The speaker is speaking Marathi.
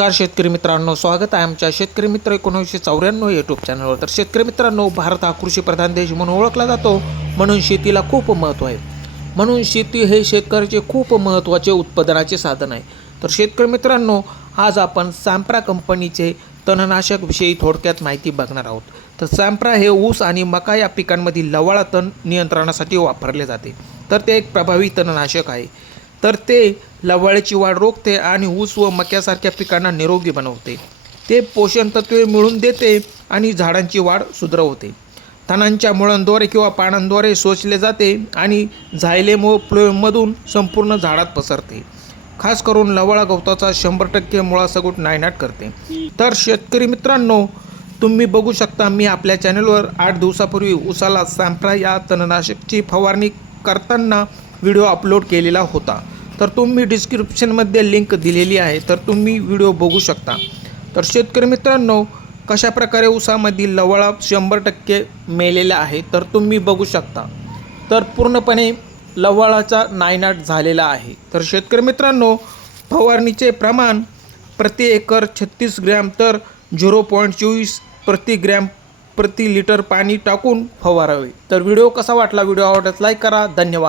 नमस्कार शेतकरी मित्रांनो, स्वागत आहे आमच्या शेतकरी मित्र 1994 यूट्यूब चॅनलवर। तर शेतकरी मित्रांनो, भारत हा कृषीप्रधान देश म्हणून ओळखला जातो, म्हणून शेतीला खूप महत्त्व आहे। म्हणून शेती हे शेतकऱ्याचे खूप महत्त्वाचे उत्पादनाचे साधन आहे। तर शेतकरी मित्रांनो, आज आपण सॅम्प्रा कंपनीचे तणनाशक विषयी थोडक्यात माहिती बघणार आहोत। तर सॅम्प्रा हे ऊस आणि मका या पिकांमधील लवाळा तण नियंत्रणासाठी वापरले जाते। तर ते एक प्रभावी तणनाशक आहे। तर ते लवाळीची वाढ रोखते आणि ऊस व मक्यासारख्या पिकांना निरोगी बनवते। ते पोषण तत्त्वे मिळवून देते आणि झाडांची वाढ सुधारवते। तणांच्या मुळांद्वारे किंवा पानांद्वारे शोषले जाते आणि झायलेम व फ्लोएममधून संपूर्ण झाडात पसरते। खास करून लवाळा गवताचा 100% मुळासकट नायनाट करते। तर शेतकरी मित्रांनो, तुम्ही बघू शकता, मी आपल्या चॅनलवर 8 दिवसापूर्वी ऊसाला सॅम्प्रा या तणनाशकाची फवारणी करताना व्हिडिओ अपलोड केलेला होता। तर तुम्ही डिस्क्रिप्शनमध्ये लिंक दिलेली आहे, तर तुम्ही व्हिडिओ बघू शकता। तर शेतकरी मित्रांनो, कशा प्रकारे ऊसामधील लवाळा 100% मेलेला आहे, तर तुम्ही बघू शकता। तर पूर्णपणे लवाळाचा नायनाट झालेला आहे। तर शेतकरी मित्रांनो, फवारणीचे प्रमाण प्रति एकर 36 ग्रॅम तर 0.24 प्रति ग्रॅम प्रति लिटर पाणी टाकून फवारावे। तर व्हिडिओ कसा वाटला, व्हिडिओ आवडल्यास लाईक करा। धन्यवाद।